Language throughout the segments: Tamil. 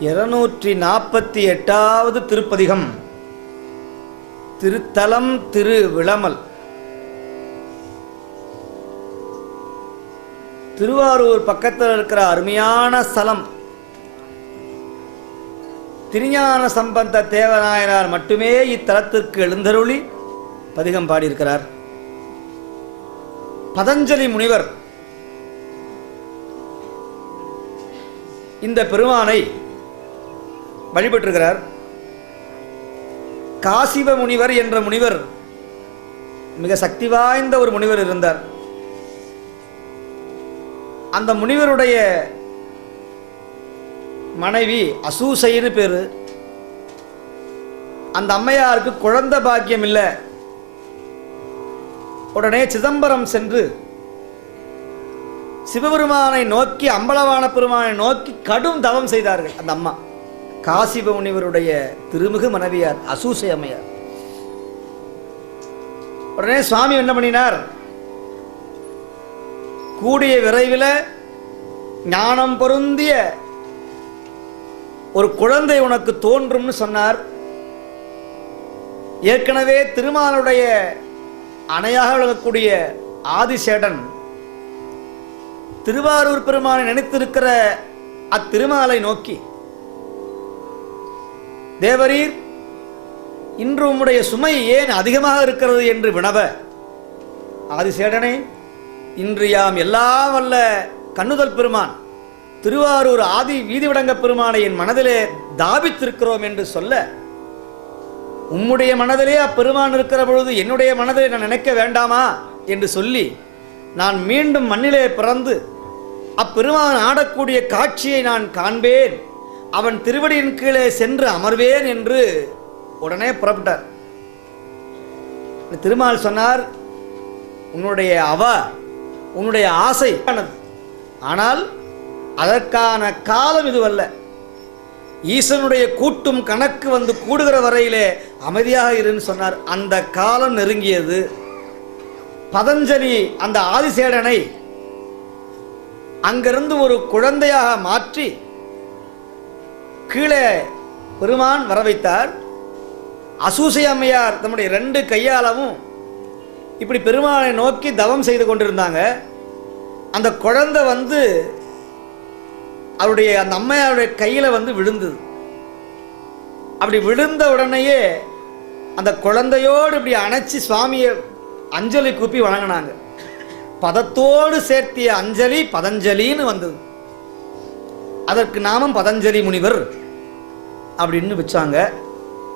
248வது திருப்பதிகம். திருத்தலம் திரு விளமல். திருவாரூர் பக்கத்தில் இருக்கிற அருமையான ஸ்தலம். திருஞான சம்பந்த தேவநாயனார் மட்டுமே இத்தலத்திற்கு எழுந்தருளி பதிகம் பாடியிருக்கிறார். பதஞ்சலி முனிவர் இந்த பெருமானை வழிபட்டிருக்கிறார். காசிப முனிவர் என்ற முனிவர் மிக சக்தி வாய்ந்த ஒரு முனிவர் இருந்தார். அந்த முனிவருடைய மனைவி அசூசைன்னு பேரு. அந்த அம்மையாருக்கு குழந்தை பாக்கியம் இல்லை. உடனே சிதம்பரம் சென்று சிவபெருமானை நோக்கி, அம்பலவான பெருமானை நோக்கி கடும் தவம் செய்தார்கள். அந்த அம்மா காசிப முனிவருடைய திருமிகு மனைவியார் அசூசை அம்மையார். உடனே சுவாமி என்ன பண்ணினார்? கூடிய விரைவில் ஞானம் பொருந்திய ஒரு குழந்தை உனக்கு தோன்றும்னு சொன்னார். ஏற்கனவே திருமாலுடைய அணையாக விளங்கக்கூடிய ஆதிசேடன் திருவாரூர் பெருமானை நினைத்திருக்கிற அத்திருமாலை நோக்கி, தேவரீர், இன்று உம்முடைய சுமை ஏன் அதிகமாக இருக்கிறது என்று வினவ, ஆதிசேடனே, இன்று யாம் எல்லாம் வல்ல கண்ணுதல் பெருமான் திருவாரூர் ஆதி வீதிவிடங்க பெருமானை என் மனதிலே தாபித்திருக்கிறோம் என்று சொல்ல, உம்முடைய மனதிலே அப்பெருமான் இருக்கிற பொழுது என்னுடைய மனதிலே நான் நினைக்க வேண்டாமா என்று சொல்லி, நான் மீண்டும் மண்ணிலே பிறந்து அப்பெருமான் ஆடக்கூடிய காட்சியை நான் காண்பேன், அவன் திருவடியின் கீழே சென்று அமர்வேன் என்று உடனே புறப்பட்டார். திருமால் சொன்னார், உன்னுடைய உன்னுடைய ஆசை, ஆனால் அதற்கான காலம் இதுவல்ல. ஈசனுடைய கூட்டும் கணக்கு வந்து கூடுகிற வரையிலே அமைதியாக இருன்னு சொன்னார். அந்த காலம் நெருங்கியது. பதஞ்சலி அந்த ஆதிசேடனை அங்கிருந்து ஒரு குழந்தையாக மாற்றி கீழே பெருமான் வர வைத்தார். அசூசை அம்மையார் தம்முடைய 2 கையாளவும் இப்படி பெருமானை நோக்கி தவம் செய்து கொண்டிருந்தாங்க. அந்த குழந்தை வந்து அவருடைய அந்த அம்மையாருடைய கையில் வந்து விழுந்தது. அப்படி விழுந்த உடனேயே அந்த குழந்தையோடு இப்படி அணைச்சி சுவாமியை அஞ்சலி கூப்பி வணங்கினாங்க. பதத்தோடு சேர்த்திய அஞ்சலி பதஞ்சலின்னு வந்தது. அதற்கு நாமம் பதஞ்சலி முனிவர் அப்படின்னு வச்சாங்க.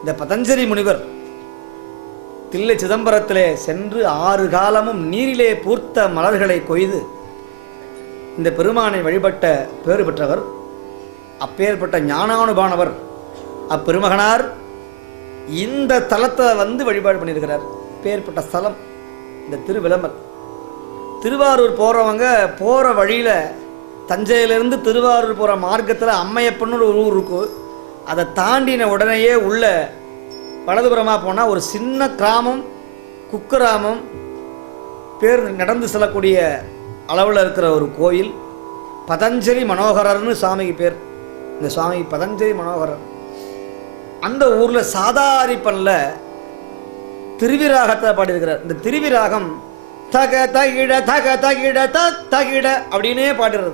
இந்த பதஞ்சலி முனிவர் தில்லை சிதம்பரத்திலே சென்று 6 காலமும் நீரிலே பூர்த்த மலர்களை கொய்து இந்த பெருமானை வழிபட்ட பேறு பெற்றவர். அப்பேற்பட்ட ஞானானுபானவர் அப்பெருமகனார் இந்த தலத்தை வந்து வழிபாடு பண்ணியிருக்கிறார். பேர்பட்ட ஸ்தலம் இந்த திருவிளமல். திருவாரூர் போகிறவங்க போகிற வழியில் தஞ்சையிலேருந்து திருவாரூர் போகிற மார்க்கத்தில் அம்மையப்பன்னு ஒரு ஊர் இருக்கும். அதை தாண்டின உடனேயே உள்ள வலதுபுறமாக போனால் ஒரு சின்ன கிராமம், குக்கிராமம், பேர் நடந்து செல்லக்கூடிய அளவில் இருக்கிற ஒரு கோயில். பதஞ்சலி மனோகரர்னு சுவாமிக்கு பேர். இந்த சுவாமி பதஞ்சலி மனோகரர். அந்த ஊரில் சாதாரிப்பனில் திருவிராகத்தை பாடியிருக்கிறார். இந்த திருவிராகம் தக தகிட தக தகிட தகிட அப்படின்னே பாடுறது.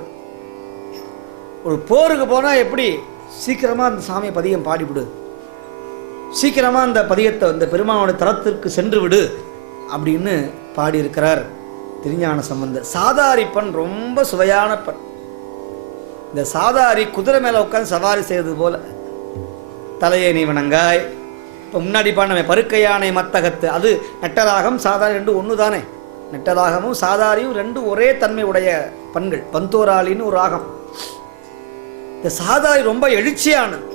ஒரு போருக்கு போனால் எப்படி சீக்கிரமாக அந்த சாமியை பதியம் பாடிவிடு, சீக்கிரமாக அந்த பதியத்தை அந்த பெருமானோட தலத்திற்கு சென்று விடு அப்படின்னு பாடியிருக்கிறார் திருஞான சம்பந்தர். சாதாரிப்பன் ரொம்ப சுவையான பண். இந்த சாதாரி குதிரை மேலே உட்காந்து சவாரி செய்வது போல தலையை நீ வணங்காய். இப்போ முன்னாடி பாடின பருக்க யானை மத்தகத்து, அது நெட்டராகம் சாதாரி 2 ஒன்று தானே. நெட்டராகமும் சாதாரியும் 2 ஒரே தன்மை உடைய பண்கள். பந்தோராளின்னு ஒரு ராகம். இந்த சாதாரி ரொம்ப எழுச்சியானது.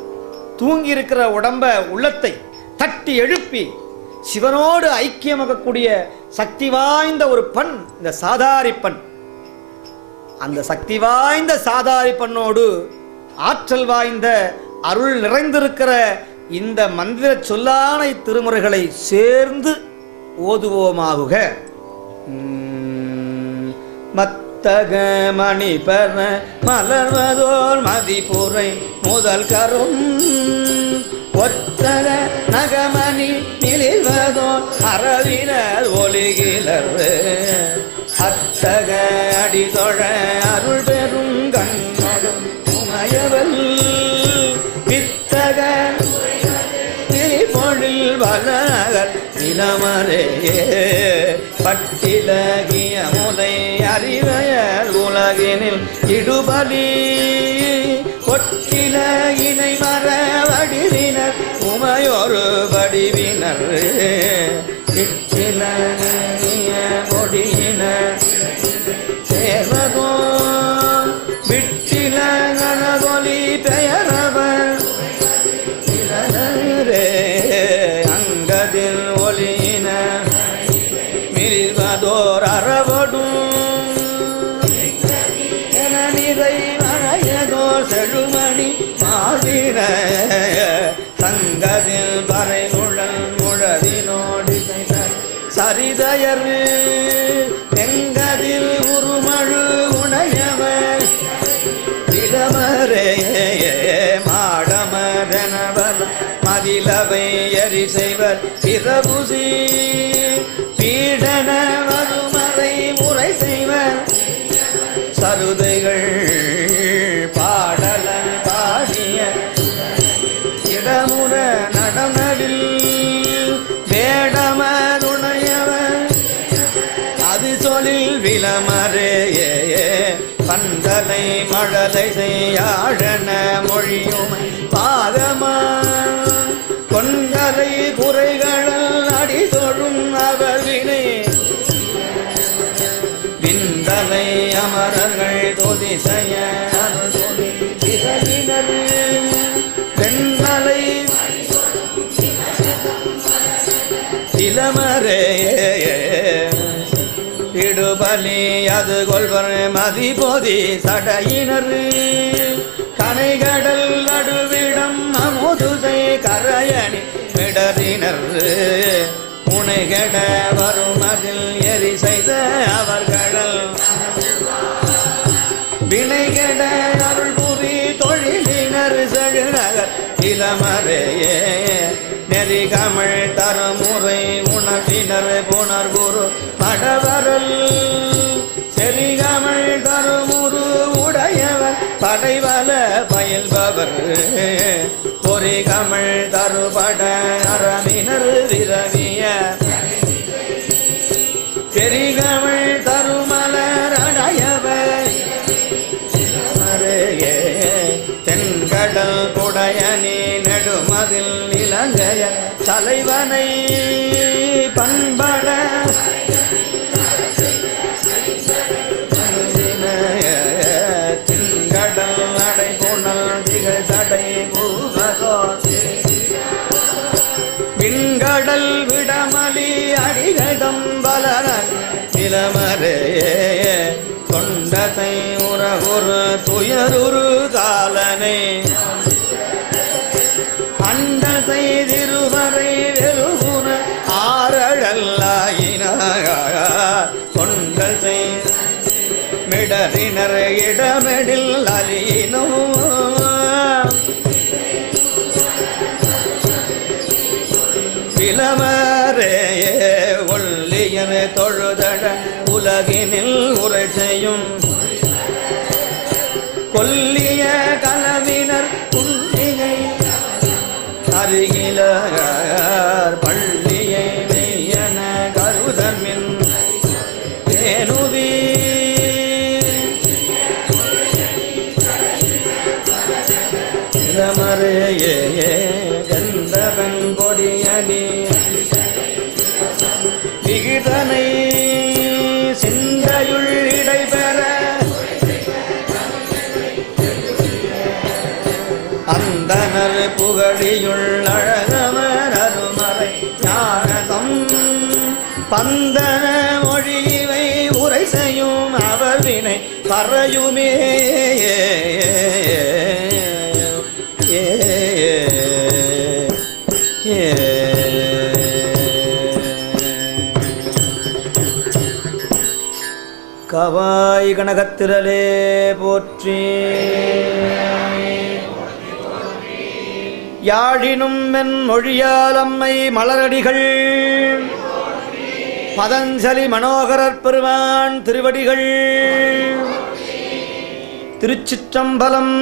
தூங்கி இருக்கிற உடம்ப உள்ளத்தை தட்டி எழுப்பி சிவனோடு ஐக்கியமாகக்கூடிய சக்தி வாய்ந்த ஒரு பண் இந்த சாதாரி பண். அந்த சக்தி வாய்ந்த சாதாரி பண்ணோடு ஆற்றல் வாய்ந்த அருள் நிறைந்திருக்கிற இந்த மந்திர சொல்லானை திருமுறைகளை சேர்ந்து ஓதுவோமாகுக. மத் முத்தக மணி பெற மலர்வதோர் மதிப்புரை முதல் கரும் ஒத்தக நகமணி நிலிவதோர் அறவினர் ஒலிகிலர் அத்தக அடிதொழ அருள் பெரும் கண்ணோடும் உமையவல் வித்தக திரிபொழில் வளர் நிலமரேயே பட்டிலகிய முலை அறிவையர் உலகினில் இடுபலி கொட்டில இணை மர வடிவினர் உமையொரு வடிவினர் கிட்டில மொழியினர் சேர்வதோ விட்டில கணதொலி பெயரவர் அங்கதில் ஒலியின மில்வதோர் அறவடும் என நிறை மழையதோர் செழுமணி மாதிர சங்கதில் பறை முழல் முழவினோடு சரிதயர் எங்கதில் உருமழு உணையவர் இளமரே மாடமதனவர் மதிலவை எரி செய்வர் பிறபுசி பீடன வருமறை முறை செய்வர் சருதைகள் பாடலன் பாடிய இடமுற நடனவில் வேடமருணையவர் அது சொலில் விலமரேயே பந்தலை மழலை செய்யாழன மொழியும் பாகமா கொண்டலை குறைகள் அடிதொழும் அவர் வினை விந்தலை அமரர்கள் தொதிசைய விரவினர் வெண்ணலை இளமரேயே இடுபலி அது கொள்வர் மதிபோதி சடையினர் கனைகடல் நடுவிடம் அமுதுசை கரையணி மிடறினர் முனைகட வரும் அதில் எரி செய்த அவர்களல் வினைகட அருள் புரி தொழிலினர் செழுநகர் இளமரேயே நெறிகமிழ் தரமுறை உணவினர் புனர்குரு படவரல் செறிகமிழ் தருமுரு உடையவர் படைவல பயில்பவர் பொறிகமிழ் தருபட அரவினர் விரவிய செறிகமிழ் தருமலர் அடையவர் தென்கடல் குடையணி நெடுமதில் இலங்கைய தலைவனை பண்பட திங்கடல் நடை புனல் திகழ் தடை பூகதோ விண்கடல் விடமலி அடிகதம் வளர நிலமரேயே தொண்டத்தை உறகுரு துயருரு காலனை அண்டத்தை திருவரை வெறுகுன ஆரழல்லாயினார் கொண்டல் மிடறினர் இடமெடில் அலினோ இளமரேயே ஒல்லியர் தொழுதட உலகினில் உரை செய்யும் கொல்லிய கலவினர் புள்ளியை அருகிலர் பள்ளியை மெய்யன கருதமின் தேனுவி இளமரேயே கந்தவன் கொடியணி விகிதனை சிந்தையுள் இடைபெற அந்தனர் புகழியுள் அழகவர் அருமறை ஞானதம் பந்தன மொழிவை உரை செய்யும் அவர் வினை பறையுமே கவாய் கனகத்திரளே போற்றி. யாழினும் மென் மொழியால் அம்மை மலரடிகள் பதஞ்சலி மனோகரர் பெருமான் திருவடிகள். திருச்சிற்றம்பலம்.